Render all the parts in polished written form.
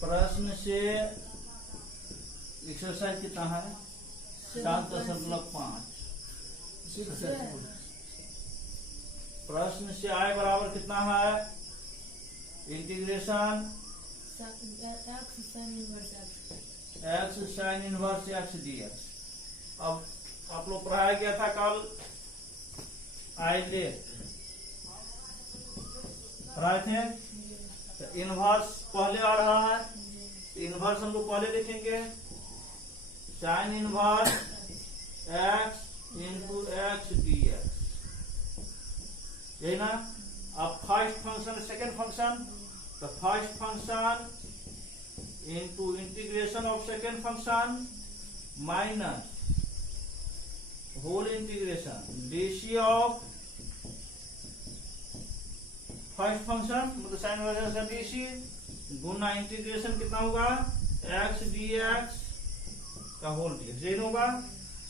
प्रश्न से एक्सरसाइज कितना है 7.5। प्रश्न से I बराबर कितना है integration x sine inverse x dx। अब आप लोग पढ़ाया गया था कल आइए पढ़ाए थे तो इनवर्स पहले आ रहा है, इनवर्स हम लोग पहले लिखेंगे sine inverse x into x d x, यही ना। अब फर्स्ट फंक्शन सेकेंड फंक्शन, तो first function into integration of second function minus whole integration DC of first function मतलब साइन इनवर्स डीसी गुना इंटीग्रेशन कितना होगा एक्स डी एक्स का whole d x, यही होगा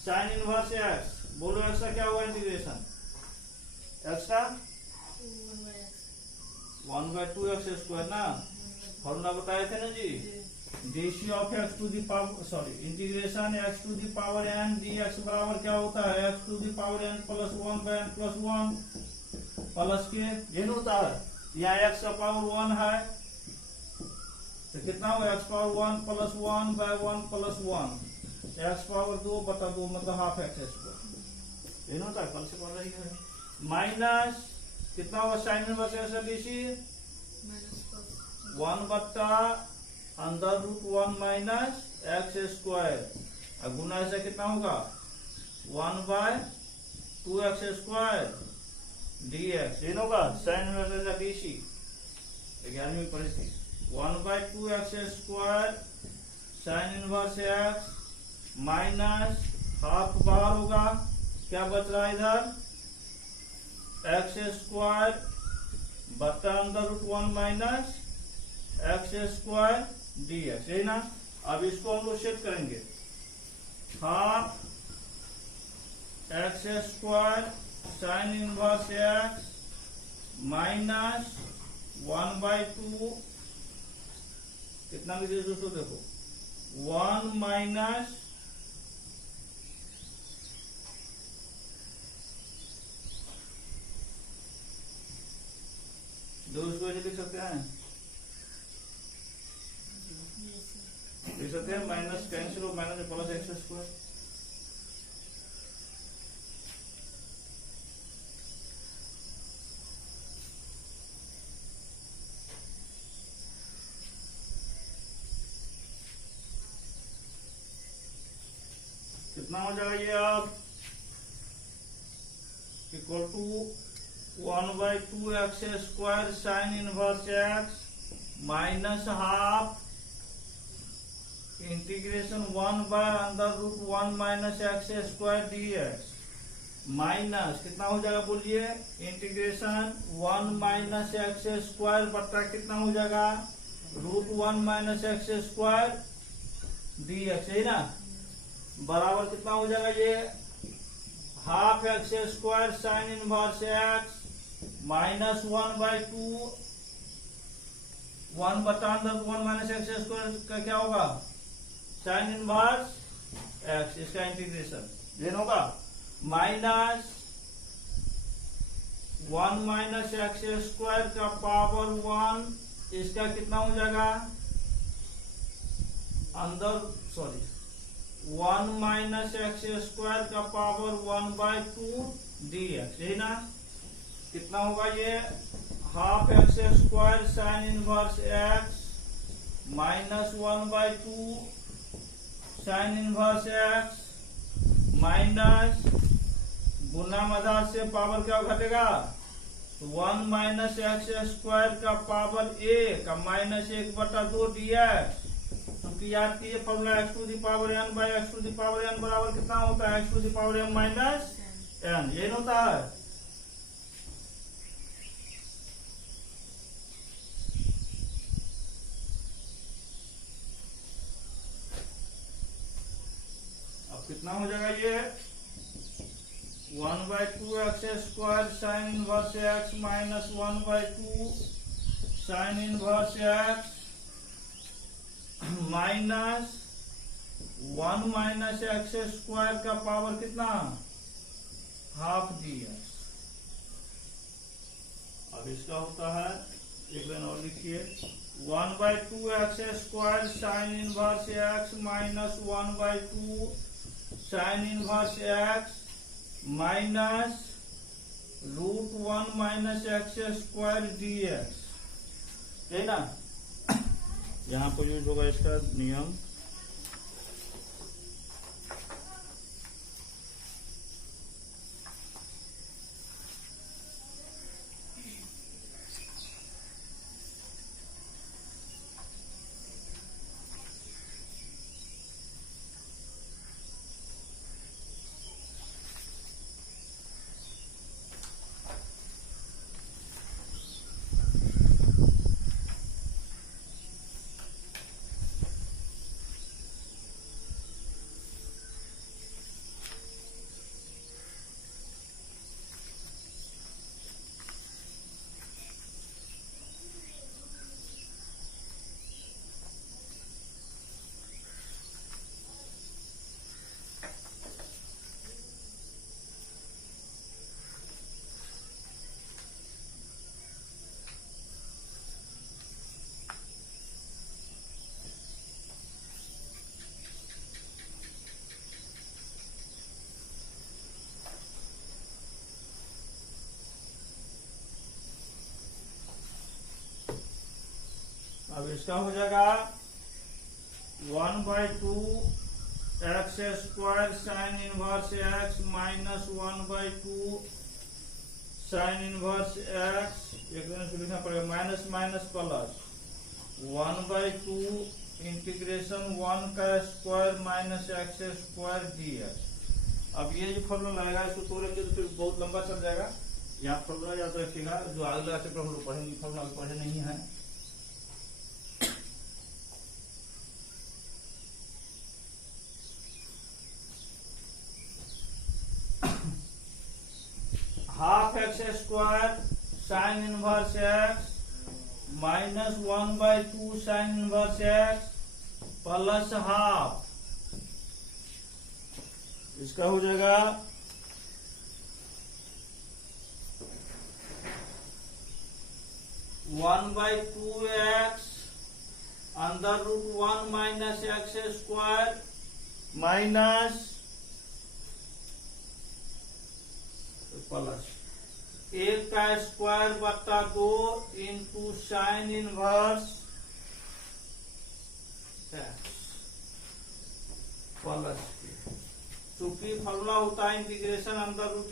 साइन इनवर्स एक्स। बोलो x का क्या होगा इंटीग्रेशन, एक्स का 1/2x² ना, फॉर्मूला बताए थे ना जी, DC of x to the power sorry integration x to the power n dx बराबर क्या होता है x to the power n plus 1/n plus 1 plus के, ये होता है। यहाँ x का पावर 1 है तो कितना होगा x power 1 plus 1/1 plus 1 x power 2/2 मतलब हाफ x², ये होता है। कल से पढ़ रही है माइनस कितना होगा sine inverse x DC 1/√1 minus x², गुना ऐसा कितना होगा 1/2x² dx, ये होगा साइन इनवर्स एक्स डीसी 11वीं में पढ़ी थी 1/2x² sine inverse x minus half बाहर होगा, क्या बच रहा है इधर x² बटा √1 माइनस x² dx, यही ना। अब इसको हम लोग सेट करेंगे half x² sine inverse x minus 1/2 कितना लीजिए दोस्तों, देखो 1 माइनस दो इसको ऐसे लिख सकते हैं, लिख सकते हैं माइनस कैंसिल हो माइनस प्लस x²। कितना हो जाएगा ये अब equal to 1/2x² sine inverse x minus half integration 1/√1 minus x² dx minus कितना हो जाएगा बोलिए इंटीग्रेशन 1 माइनस x² बटा कितना हो जाएगा √1 माइनस x² dx, है ना, बराबर कितना हो जाएगा ये half x² sine inverse x minus 1/2 1/√1 minus x² का क्या होगा साइन इनवर्स x, इसका इंटीग्रेशन ये होगा माइनस 1 माइनस x² का पावर 1, इसका कितना हो जाएगा अंदर सॉरी 1 माइनस x² का पावर 1/2 dx, यही ना। कितना होगा ये half x² sine inverse x minus 1/2 sine inverse x minus गुना मदद से पावर क्या घटेगा 1 माइनस x² का पावर 1 का माइनस 1/2 dx, क्योंकि याद कीजिए formula x to the power n by x to the power n बराबर कितना होता है x to the power m minus n, ये होता है। अब कितना हो जाएगा ये 1/2x² sine inverse x minus 1/2 sine inverse x minus 1 minus x square का पावर कितना, हाफ dx। अब इसका होता है, एक लाइन और लिखिए, 1/2 x square sine inverse x minus 1/2 sine inverse x minus √1 minus x square dx, है ना। यहां पर यूज होगा इसका नियम, अब इसका हो जाएगा 1/2 x square sine inverse x minus 1/2 sine inverse x, एक दिन से लिखना पड़ेगा, माइनस माइनस प्लस 1/2 इंटीग्रेशन 1 का square minus x square dx। अब ये जो फॉर्मूला लगेगा इसको तोड़ेंगे तो फिर बहुत लंबा चल जाएगा। यहाँ फॉर्मूला याद रखिएगा, जो अगला चैप्टर हम लोग पढ़ेंगे, फॉर्मूला पढ़े नहीं है। Half x square sine inverse x minus 1/2 sine inverse x plus half, इसका हो जाएगा 1/2 x under root 1 minus x square minus plus 1 का स्क्वायर बट्टा 2 इंटू साइन इनवर्स प्लस, चूंकि फॉर्मूला होता है इंटीग्रेशन अंदर root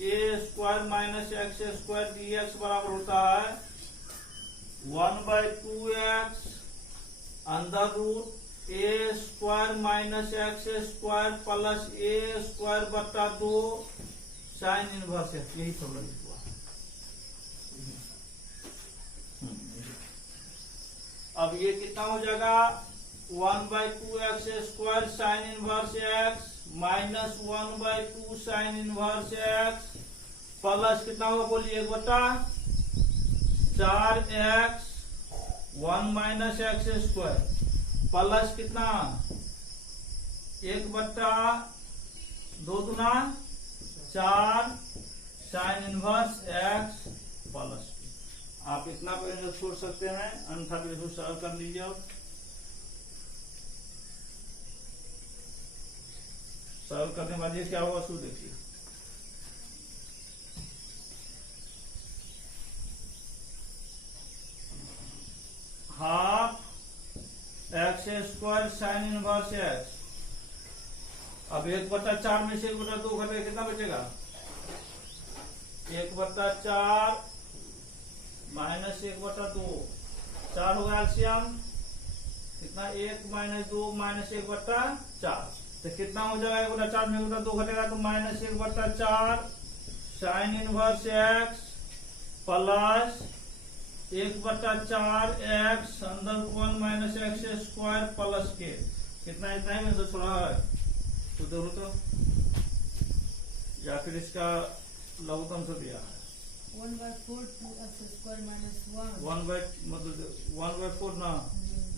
a square minus x square dx बराबर होता है 1/2 एक्स अंदर root a square minus x square plus a square बट्टा 2 साइन इनवर्स एक्स, यही फॉर्मूला हुआ। अब ये कितना हो जाएगा 1/2 x square sine inverse x minus 1/2 sine inverse x plus कितना होगा बोलिए 1/4x 1 minus x square plus कितना 1/2 गुना 4 साइन इनवर्स एक्स प्लस। आप इतना पहले छोड़ सकते हैं, अन्यथा बिल्कुल सरल कर लीजिए। अब सरल करने बाद ये क्या होगा सो देखिए, half x square sine inverse x. अब 1/4 में से 1/2 घटेगा कितना बचेगा 1/4 माइनस 1/2, 4 होगा एलसीएम कितना 1 माइनस 2 माइनस 1/4, तो कितना हो जाएगा 1/4 में 1/2 घटेगा तो minus 1/4 sign inverse x plus 1/4 x अंदर 1 माइनस एक्स स्क्वायर प्लस के कितना, इतना ही में तो छोड़ा है तो दोनों तो, या फिर इसका लघुत्तम से दिया है 1/4 2x स्क्वायर माइनस 1 मतलब 1/4 ना,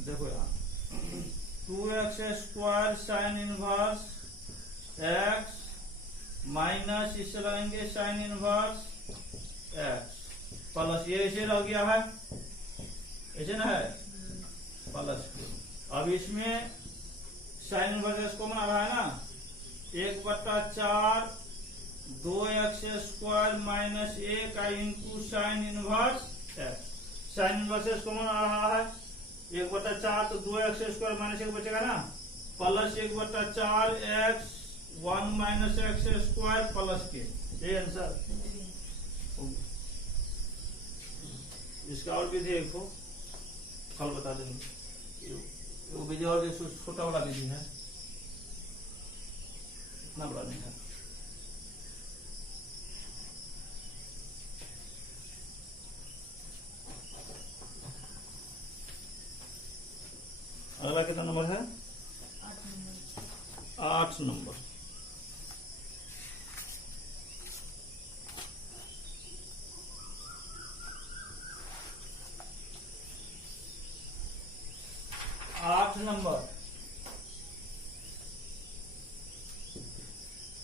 देखो यहाँ 2x² sign inverse x minus इससे लगाएंगे साइन इनवर्स x प्लस ये ऐसे रह गया है, ऐसे ना है प्लस। अब इसमें साइन इनवर्स x कॉमन आ रहा है ना, 1/4 2x² minus 1 into sine inverse x। Sine inverse x common आ रहा है, 1/4 तो 2x² माइनस 1 बचेगा ना, plus 1/4 x 1 minus x² plus के, ये आंसर। इसका और विधि एक हो कल बता देंगे, वो विधि और छोटा वाला विधि है, इतना बड़ा नहीं है। अगला कितना नंबर है? 8 नंबर।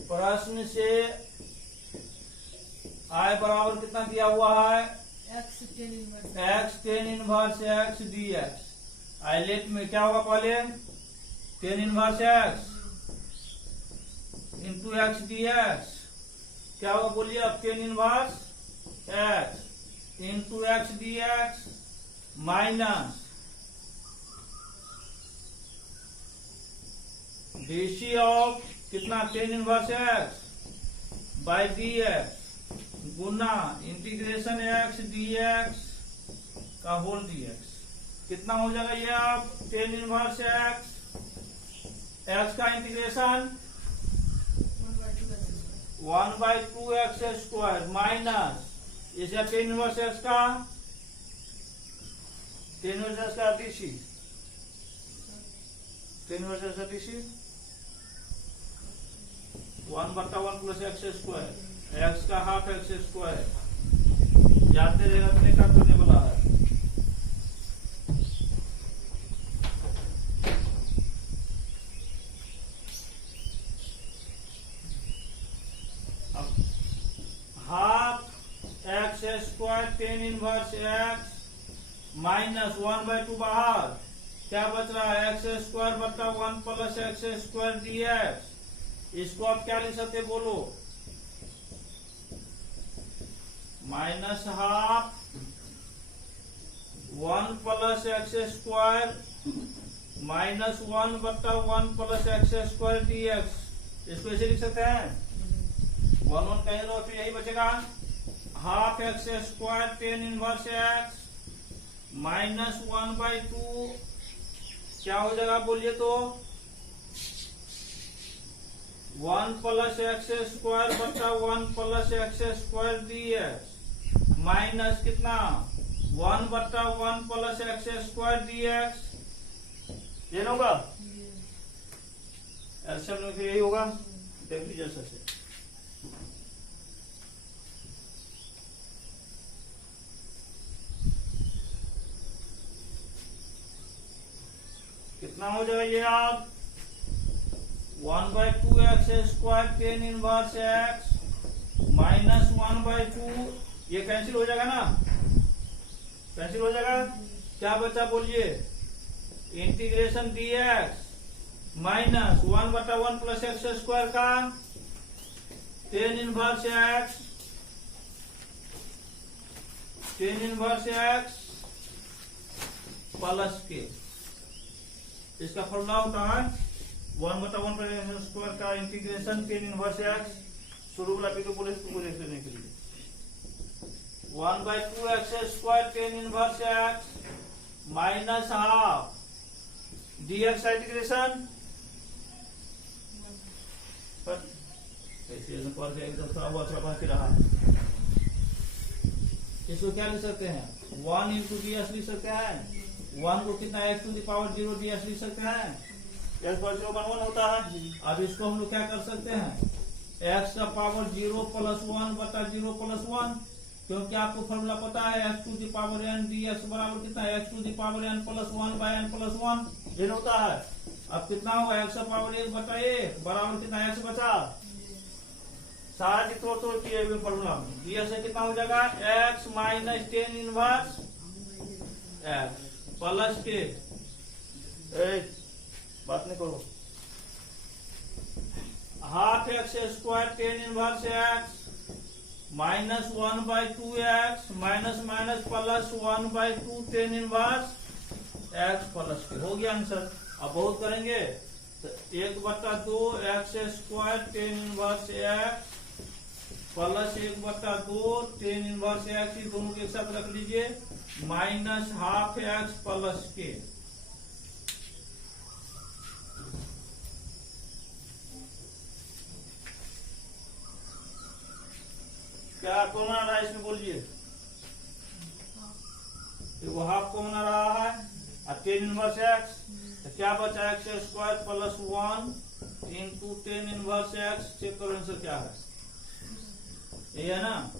प्रश्न से I बराबर कितना दिया हुआ है? x tan inverse x dx। ILATE में क्या होगा पहले? tan inverse x into x dx क्या होगा बोलिए अब? tan inverse x into x dx minus dc of कितना? tan inverse x by dx गुना इंटीग्रेशन x dx का होल dx। कितना हो जाएगा ये अब? tan इनवर्स x का इंटीग्रेशन 1/2x² माइनस इसे tan इनवर्स x का dc, tan इनवर्स x का dc 1/1 प्लस x² x का हाफ x²। जाते रहेगा तो नहीं काट करने वाला है। अब half x² tan inverse x minus 1/2 बाहर क्या बच रहा है? x²/1 plus x² dx। इसको आप क्या लिख सकते बोलो? Minus half 1 plus x² minus 1/1 plus x² dx। इसको ऐसे लिख सकते हैं, 1 कहीं रहो तो यही बचेगा, half x² tan inverse x minus 1/2 क्या हो जाएगा बोलिए तो? 1 plus x²/1 plus x² dx minus कितना? 1/1 प्लस x² dx। ये होगा एलसीएम में यही होगा, देख लीजिए से। कितना हो जाएगा ये आप? 1/2x² tan inverse x minus 1/2 ये कैंसिल हो जाएगा ना, कैंसिल हो जाएगा। क्या बचा बोलिए? Integration dx minus 1/1 plus x² का tan इनवर्स x प्लस के। इसका फॉर्मूला होता है 1/1 प्लस x² का इंटीग्रेशन tan इनवर्स x। शुरू वाला भी तो बोले इसको देखने के लिए 1/2x² tan inverse x minus half dx integration रहा। इसको क्या लिख सकते हैं? 1 इंटू ds लिख सकते हैं। 1 को कितना x⁻0 ds लिख सकते हैं, x/0 होता है। अब इसको हम लोग क्या कर सकते हैं? x का पावर 0 + 1/0 + 1 क्योंकि आपको फॉर्मूला पता है x to the power n dx बराबर कितना है, x to the power n plus 1 by n plus 1 ये होता है। अब कितना होगा, x का पावर 1 बटा 1 बराबर कितना x बचा, सारा तोड़ किए हुए फॉर्मूला में dx से कितना हो जाएगा, x minus tan inverse x plus के बात नहीं करो, half x square ten inverse x minus 1 by 2x minus minus plus 1 by 2 tan inverse x plus के, हो गया आंसर। अब बहुत करेंगे तो 1/2 x square tan inverse x plus 1/2 tan inverse x, ये दोनों के एक साथ रख लीजिए, minus half x plus k. क्या कॉमन आ रहा है इसमें बोलिए, वो हाफ कॉमन आ रहा है, और टेन इनवर्स एक्स तो क्या बचा, x square plus 1 into tan inverse x. Check करो आंसर क्या है, ये है ना।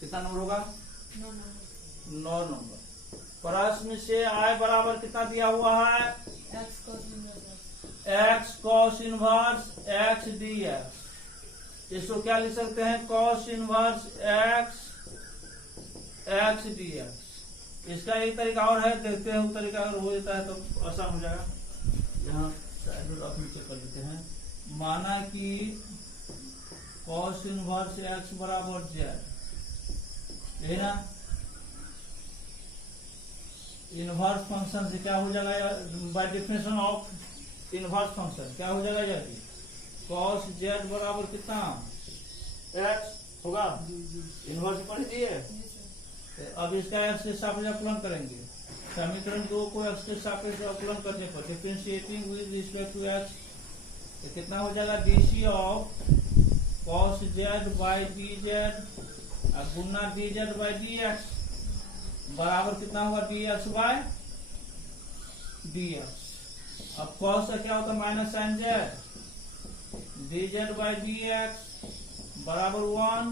कितना नंबर होगा, 9 नंबर। प्रश्न से आय बराबर कितना दिया हुआ है, x cos inverse x dx। इसको क्या लिख सकते हैं, cos inverse x x dx। इसका एक तरीका और है, देखते हैं वो तरीका अगर हो जाता है तो आसान हो जाएगा। यहाँ आप नीचे कर देते हैं, माना कि cos इनवर्स x बराबर z है ना, इनवर्स फंक्शन से क्या हो जाएगा, by definition of inverse function क्या हो जाएगा, यार cos z बराबर कितना x होगा, इनवर्स पढ़ लीजिए। अब इसका x के सापेक्ष अवकलन करेंगे, समीकरण 2 को x के सापेक्ष अवकलन करने पर differentiating with respect to x कितना हो जाएगा, dc of cos z by dz गुना dz बाई dx बराबर कितना होगा, dx बाय dx। अब cos का क्या होता है, minus sine z, dz by dx बराबर 1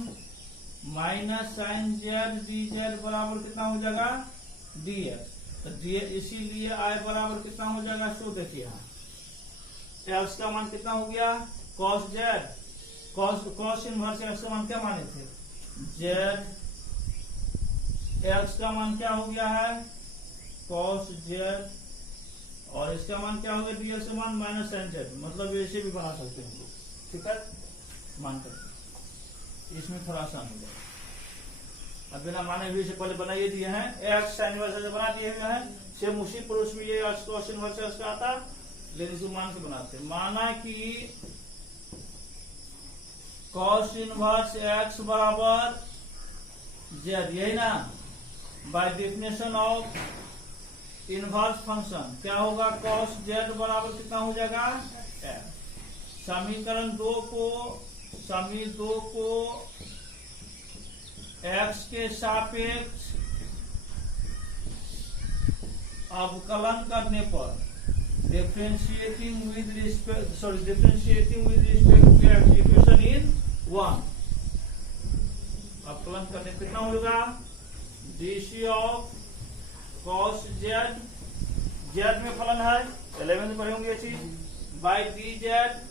माइनस साइन z dz बराबर कितना हो जाएगा, dx। तो इसीलिए i बराबर कितना हो जाएगा, सो देखिए यहाँ x का मान कितना हो गया, cos z, cos inverse x का मान क्या माने थे, z, x का मान क्या हो गया है, cos z, और इसका मान क्या हो गया, dx का मान माइनस साइन z, मतलब ऐसे भी बना सकते हैं, ठीक है, मान करके इसमें थोड़ा आसान हो जाएगा। अब बिना माने हुए से पहले बनाइए दिए हैं, x साइन इनवर्स से बना दिए हुए हैं, सेम उसी पुरुष में ये cos इनवर्स x का आता, लेकिन इसको मान के बनाते, माना कि cos इनवर्स x बराबर z, यही ना, by definition of inverse function क्या होगा, cos z बराबर कितना हो जाएगा x। समीकरण 2 को x के सापेक्ष अवकलन करने पर differentiating with respect to x equation in 1 अवकलन करने कितना होगा, dc of cos z, z में फलन है 11 में पढ़ेंगे ये चीज, बाई dz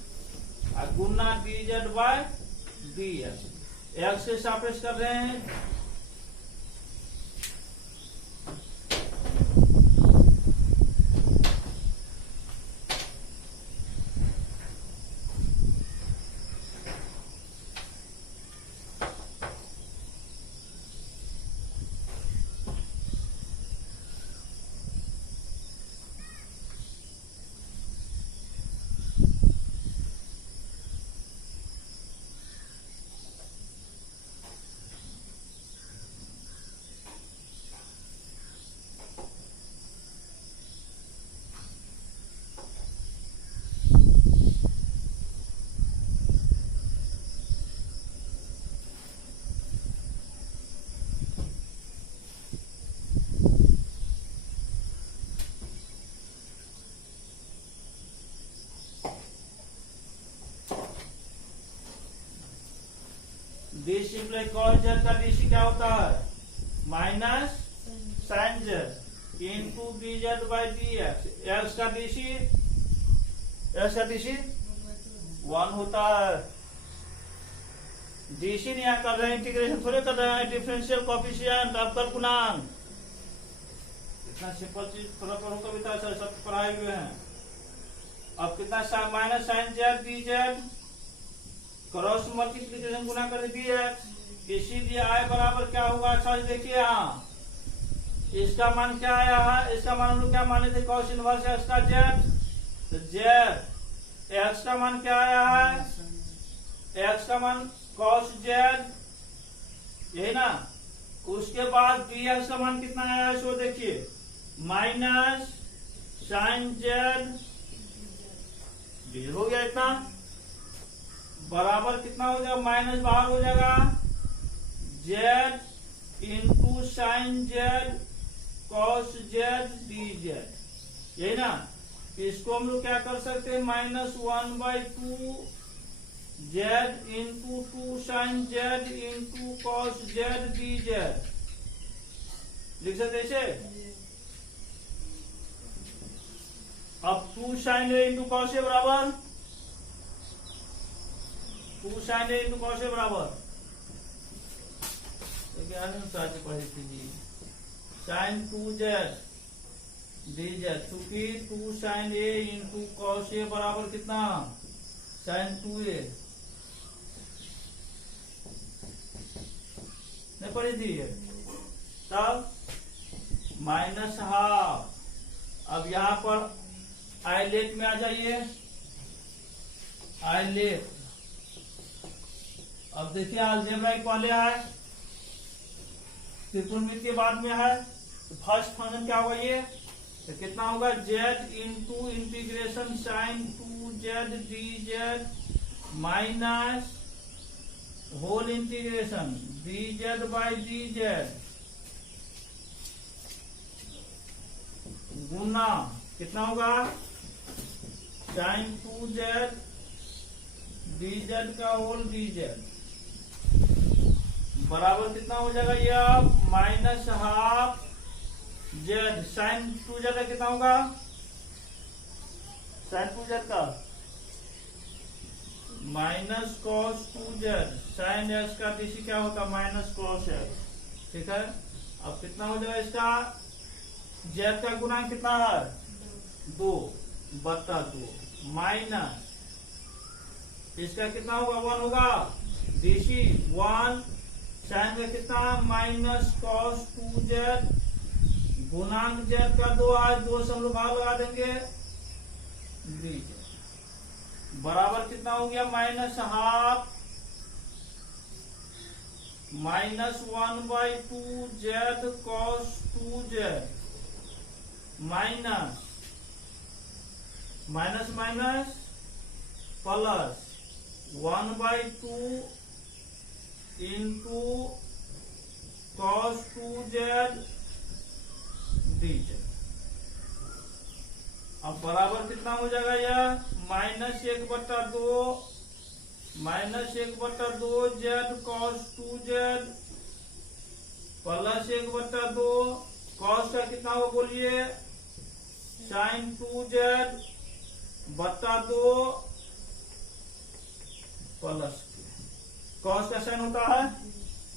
गुना dz बाय dx, x के सापेक्ष कर रहे हैं, डी सिंपल कॉस जेड का डीसी क्या होता है minus sine z into d z by d x. X का डीसी 1 होता है। डीसी नहीं यहाँ कर रहे हैं, इंटीग्रेशन थोड़े कर रहे हैं, डिफरेंशियल कोएफिशिएंट अवकल गुणांक। इतना सिंपल चीज थोड़ा पढ़ो कविता सर, सब पढ़ाए हुए हैं। अब कितना minus sine z d z cross multiplication गुना कर दी है, इसीलिए आई बराबर क्या होगा। अच्छा देखिए यहाँ इसका मान क्या आया है, इसका मान हम लोग क्या माने थे कॉस इनवर्स एक्स का जेड, तो जेड एक्स का मान क्या आया है, एक्स का मान कॉस जेड, यही ना। उसके बाद डी एक्स का मान कितना आया है सो देखिए माइनस साइन जेड डी हो गया इतना, बराबर कितना हो जाएगा माइनस बाहर हो जाएगा Z into sine Z cos z d Z, यही ना। इसको हम लोग क्या कर सकते हैं -1/2 z into 2 sine z into cos z d z लिख सकते इसे। अब 2 sine a into cos a बराबर 2 sine a into cos a बराबर साइन 2 जेड डी जेड, चूंकि 2 sine a into cos a बराबर कितना साइन 2a नहीं पढ़ी थी ये, तब -12। अब यहां पर आइलेट में आ जाइए, आइलेट। अब देखिए अलजेब्रा पहले है, त्रिकोणमिति बाद में है, तो फर्स्ट फंक्शन क्या होगा ये, तो कितना होगा z into integration sine 2 z d z minus whole integration d z by d z गुना कितना होगा साइन 2 जेड डी जेड का होल डी जेड बराबर कितना हो जाएगा ये अब -12 जेड साइन 2 जेड का कितना होगा साइन 2 जेड का minus cos 2 Z sine x का डीसी क्या होता माइनस कॉस एक्स, ठीक है। अब कितना हो जाएगा इसका जेड का गुणांक कितना है 2/2 माइनस इसका कितना होगा 1 होगा डीसी 1 साइन का कितना माइनस कॉस 2 जेड गुणांक जेड का 2 है, 2 से हम लोग भाग लगा देंगे डी बराबर कितना हो गया -12 -1/2 Z cos 2 Z minus minus minus plus 1/2 into cos 2 z d Z. अब बराबर कितना हो जाएगा यह -1/2 Z cos 2 Z plus 1/2 cos का कितना हो बोलिए साइन 2 जेड बटा 2 प्लस कॉस का साइन होता है,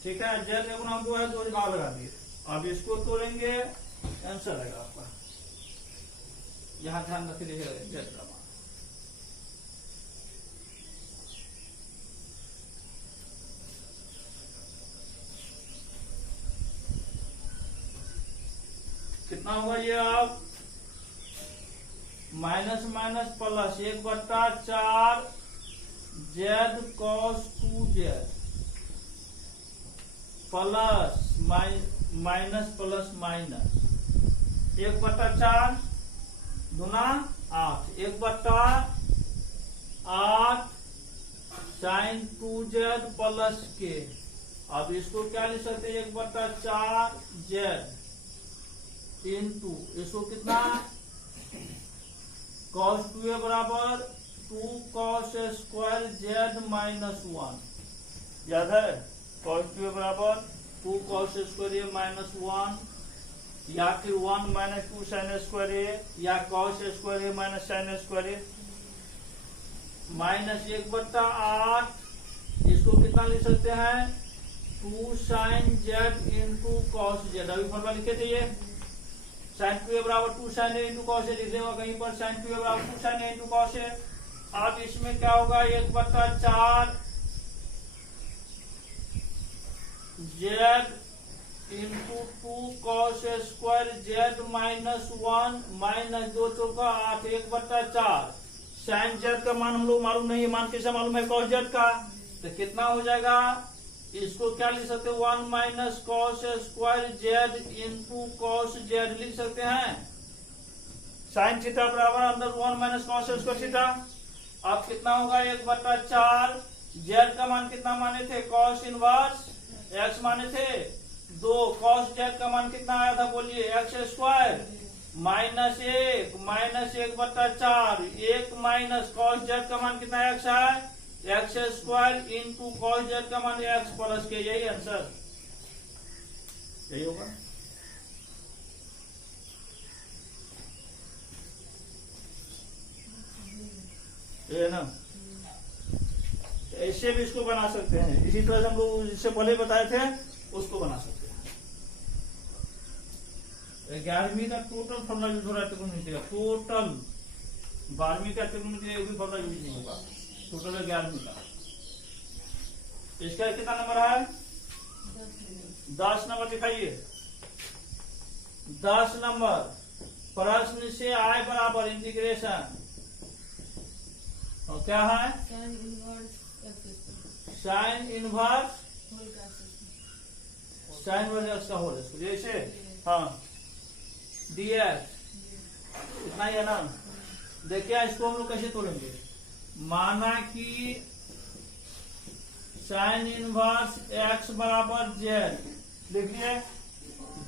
ठीक है। जेड का गुना 2 है, 2 से भाग लगा दिए। अब इसको तोड़ेंगे आंसर आएगा आपका, यहां ध्यान रख लीजिएगा जेड का मान। कितना होगा ये आप minus minus plus 1/4 Z cos 2 Z plus minus plus minus 1/4 गुना 8 1/8 साइन 2 जेड प्लस के। अब इसको क्या लिख सकते हैं 1/4 जेड इंटू इसको कितना कॉस 2a बराबर 2 कॉस स्क्वायर जेड -1 याद है cos स्क्वायर बराबर 2 cos स्क्वायर ए माइनस 1 या फिर 1 माइनस 2 साइन स्क्वायर ए या cos square a minus sine square a minus 1/8 इसको कितना लिख सकते हैं 2 sine z into cos z. अभी फॉर्मूला लिखे थे ये साइन 2a बराबर 2 sine a into cos a लिख देगा कहीं पर साइन 2a बराबर 2 sine a into cos a. अब इसमें क्या होगा 1/4 z into 2 cos square z minus 1 minus 2 चौका 8 1/4 साइन जेड का मान हम लोग मालूम नहीं है, मान कैसे मालूम है कॉस जेड का, तो कितना हो जाएगा इसको क्या लिख सकते हैं 1 minus cos square Z into cos Z लिख सकते हैं साइन थीटा बराबर अंदर 1 माइनस कॉस स्क्वायर थीटा। अब कितना होगा 1/4 जेड का मान कितना माने थे कॉस इनवर्स एक्स माने थे 2 कॉस जेड का मान कितना आया था बोलिए x square minus 1 minus 1/4 1 minus cos z का मान कितना एक्स है x square into cos z का मान एक्स प्लस के, यही आंसर यही होगा। ये ना ऐसे भी इसको बना सकते हैं, इसी तरह से हम लोग जिससे पहले बताए थे उसको बना सकते हैं। 11वीं का टोटल फॉर्मूला यूज हो रहा है ट्रिग्नोमेट्री का, टोटल 12वीं का ट्रिग्नोमेट्री एक भी फॉर्मूला यूज नहीं होगा, टोटल 11वीं का। इसका कितना नंबर है 10 नंबर दिखाइए 10 नंबर प्रश्न से आय बराबर इंटीग्रेशन और क्या है साइन इनवर्स का होल जैसे हाँ dx इतना ही है ना। देखिए इसको हम लोग कैसे तोड़ेंगे, माना कि साइन इनवर्स x बराबर z लिखिए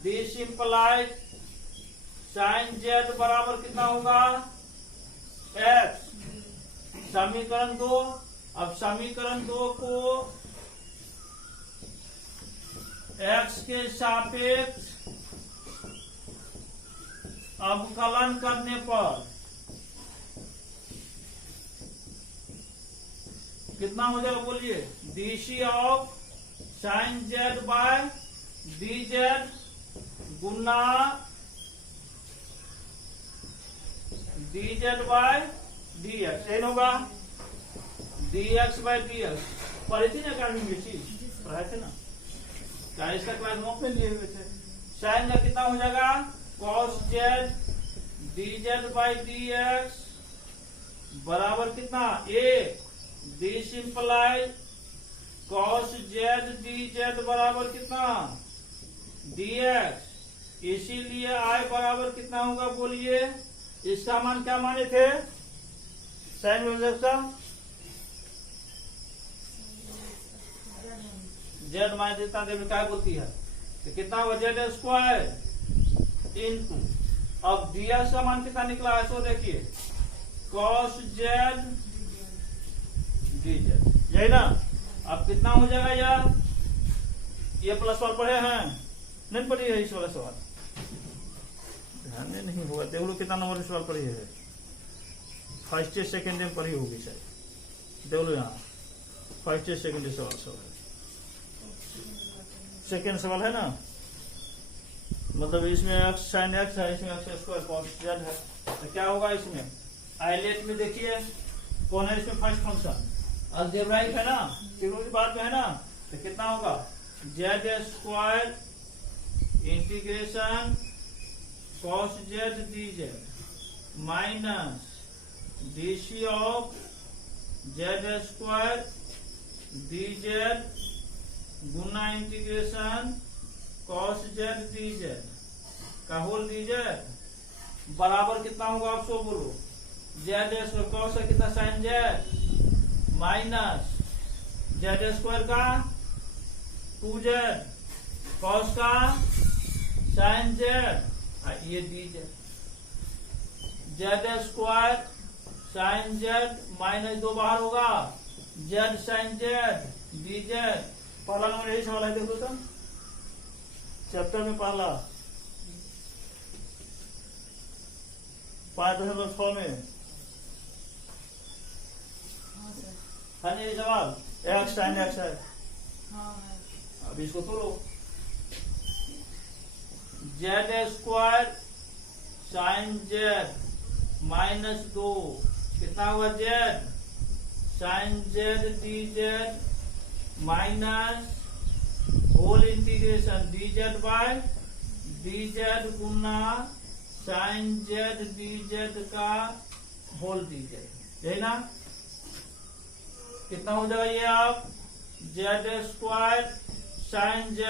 दिस इंप्लाइज साइन z बराबर कितना होगा x समीकरण 2। अब समीकरण 2 को x के सापेक्ष अवकलन करने पर कितना हो जाएगा बोलिए dc of sine z by dz गुना dz बाय dx यही होगा dx बाय dx। पढ़े थे ना अकादमी में चीज पढ़ाए थे ना क्या इसका क्लास नोट में लिए हुए थे। साइन का कितना हो जाएगा cos z dz by dx बराबर कितना this implies cos z dz बराबर कितना dx। इसीलिए i बराबर कितना होगा बोलिए, इसका मान क्या माने थे साइन वेव का जेड माइनस जितना देव क्या बोलती है तो कितना होगा जेड स्क्वायर इंटू अब dx का मान कितना निकला है सो देखिए cos z dz यही ना। अब कितना हो जाएगा यार ये प्लस वाल पढ़े हैं नहीं पढ़ी है इस वाला सवाल ध्यान में नहीं होगा देख लो कितना नंबर सवाल पढ़ी है फर्स्ट सेकंड में पढ़ी होगी शायद देख लो यहाँ फर्स्ट सेकंड सवाल सेकंड सवाल है ना। मतलब इसमें x साइन x है इसमें x स्क्वायर cos z है तो क्या होगा इसमें आइलेट में देखिए कौन है इसमें फर्स्ट फंक्शन अलजेब्राइक है ना त्रिकोणीय बात में है ना तो कितना होगा Z square integration cos z dz minus dc of Z square dz Guna integration cos z dz का होल dz बराबर कितना होगा आप सो बोलो जेड स्क्वायर cos का कितना sine z minus z square का 2z cos का साइन z ये dz z square sine z minus 2 बाहर होगा z साइन z dz। पहला नंबर यही सवाल है, देखो तो चैप्टर में पहला 5.6 में है ना ये सवाल, x sin x है। अब इसको तोड़ो, z² sin z माइनस 2 कितना हुआ, z sin z dz minus whole integration dz by dz गुना sin z dz का होल dz, है ना। कितना हो जाएगा ये, आप z² sin z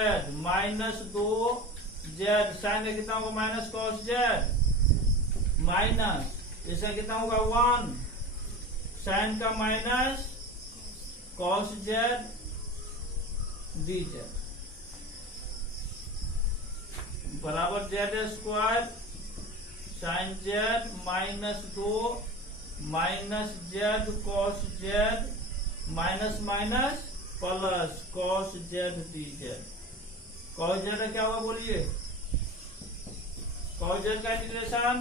minus 2 z sin का कितना होगा, माइनस cos z माइनस इसका कितना होगा 1 sin का माइनस cos z dz बराबर z² sin z minus 2 minus z cos z minus minus plus cos z dz। cos z का क्या होगा बोलिए, cos z का integration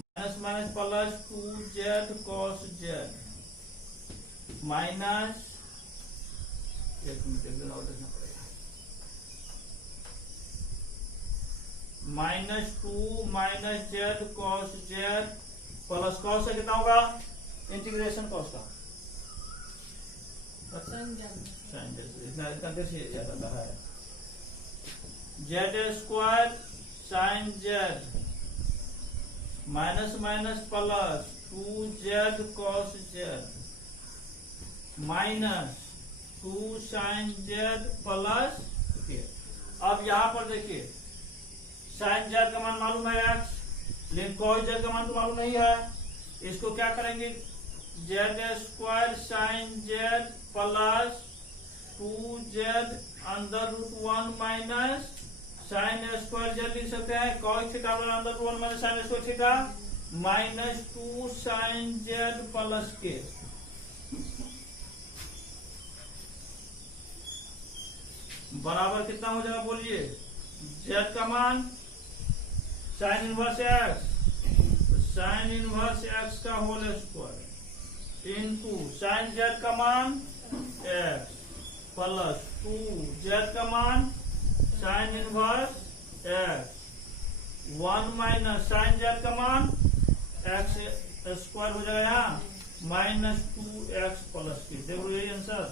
minus minus plus 2z cos z minus, एक minute और देखना पड़ेगा, minus 2 minus z cos z plus cos से कितना होगा, इंटीग्रेशन cos का इतना देर से याद आता है, z² sin z minus minus plus 2z cos z minus 2 sin z plus. अब यहां पर देखिए sin z का मान मालूम है x, लेकिन cos z का मान तो मालूम नहीं है। इसको क्या करेंगे, z² sin z plus 2z under root 1 minus sin square z लिख सकते हैं, cos theta under root 1 minus sin square theta minus 2 sin z plus k. बराबर कितना हो जाएगा बोलिए, z का मान sin inverse x, sin inverse x का whole square into sin z का मान x प्लस 2z का मान sin inverse x 1 minus sin z का मान x स्क्वायर हो जाएगा यहाँ माइनस 2x प्लस के। देखो यही आंसर,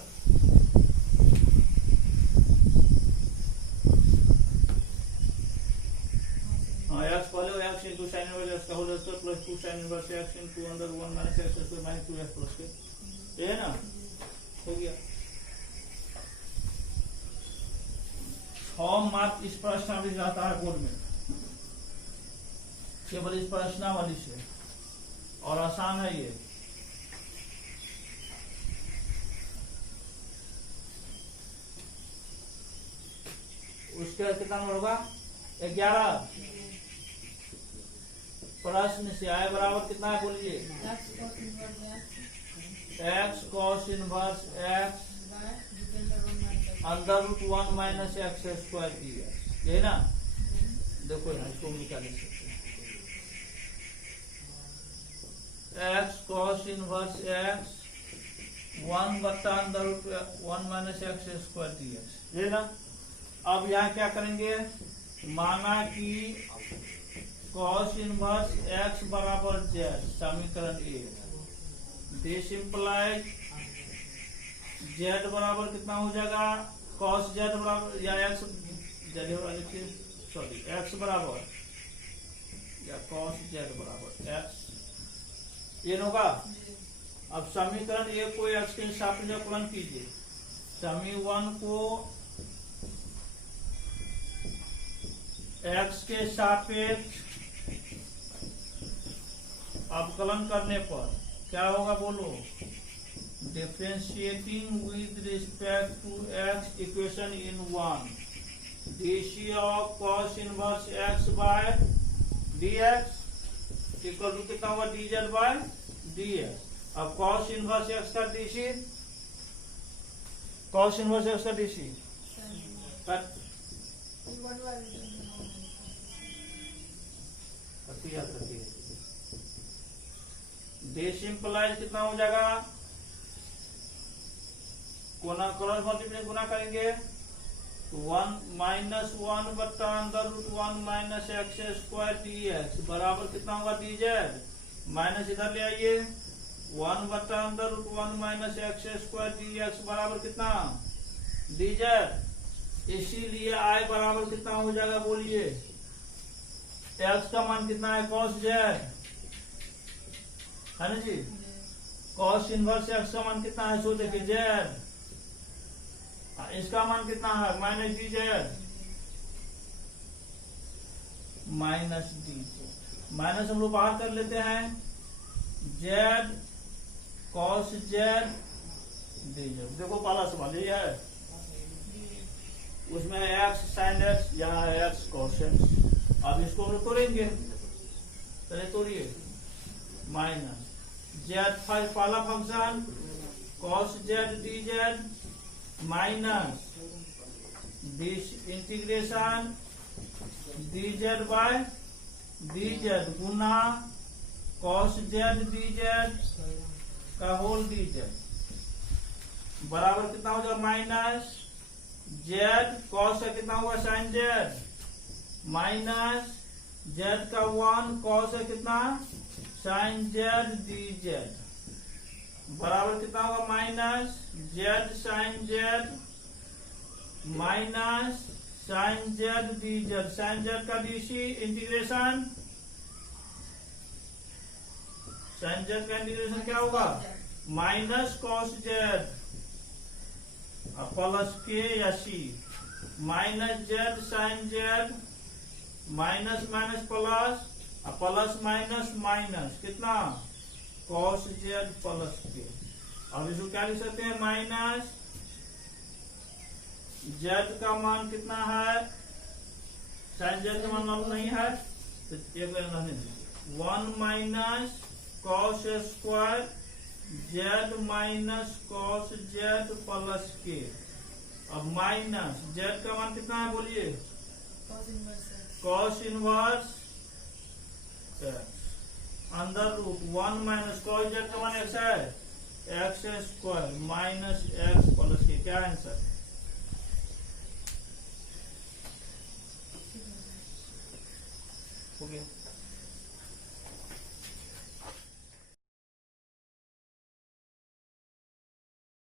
x पहले x into sin inverse x का whole square plus 2 sin inverse x into under 1 minus x square minus 2x plus के, ये है ना, हो गया। 6 मार्क इस प्रश्नावली जाता है बोर्ड में, केवल इस प्रश्नावली से, और आसान है ये। उसका कितना नंबर होगा, 11। प्रश्न से आए बराबर कितना है बोलिए, x cos inverse x under root 1 minus x square दिया, यही ना। देखो यहाँ इसको निकाल सकते हैं, x cos इनवर्स x 1 बटा under root 1 minus x square दिया, यही ना। अब यहाँ क्या करेंगे, माना कि cos इनवर्स x बराबर z, समीकरण 1, दिस इंप्लाइज z बराबर कितना हो जाएगा, cos z बराबर या x लिखिए, सॉरी x बराबर या cos z बराबर x, ये होगा। अब समीकरण 1 को x के सापेक्ष अवकलन कीजिए, समी 1 को x के सापेक्ष अवकलन करने पर क्या होगा बोलो, differentiating with respect to x equation in 1, dc of cos inverse x by dx equal to कितना होगा, dz बाय dx। अब कॉस इनवर्स एक्स का डीसी, कॉस इनवर्स एक्स का डीसी डी सिंपलाइज कितना हो जाएगा, कोना क्रॉस मल्टीप्लाई गुना करेंगे तो 1 माइनस 1 बट्टा under root 1 minus x square d x बराबर कितना होगा डी जेड, माइनस इधर ले आइए 1 बट्टा under root 1 minus x square d x बराबर कितना डी जेड। इसीलिए आई बराबर कितना हो जाएगा बोलिए, एक्स का मान कितना है कॉस जेड है ना जी, कॉस इनवर्स एक्स का मान कितना है सो देखिए जेड, इसका मान कितना है minus D z, minus D z, minus हम लोग बाहर कर लेते हैं Z cos z d Z. देखो पहला सवाल ये है, उसमें एक्स साइन एक्स, यहाँ है एक्स कॉस एक्स। अब इसको हम लोग तोड़ेंगे, चलिए तोड़िए, माइनस जेड पहला function cos z d z minus this integration d z by d z गुना कॉस जेड डी जेड का होल डी जेड बराबर कितना हो जाएगा माइनस जेड कॉस का कितना हुआ साइन जेड माइनस जेड का 1 कॉस का कितना साइन जेड डी जेड बराबर कितना होगा minus z sine z minus sine z d z, sine z का डीसी इंटीग्रेशन, साइन जेड का इंटीग्रेशन क्या होगा minus cos z plus K या C minus z sine z minus minus plus plus minus minus कितना cos z plus के। अब इसको क्या लिख सकते हैं माइनस जेड का मान कितना है, साइन जेड का मान मालूम नहीं है तो एक रहने दीजिए 1 minus cos square z minus cos z plus के। अब माइनस जेड का मान कितना है बोलिए cos inverse under root 1 minus cos z का मान एक्स है x square minus x plus k. क्या आंसर हो गया।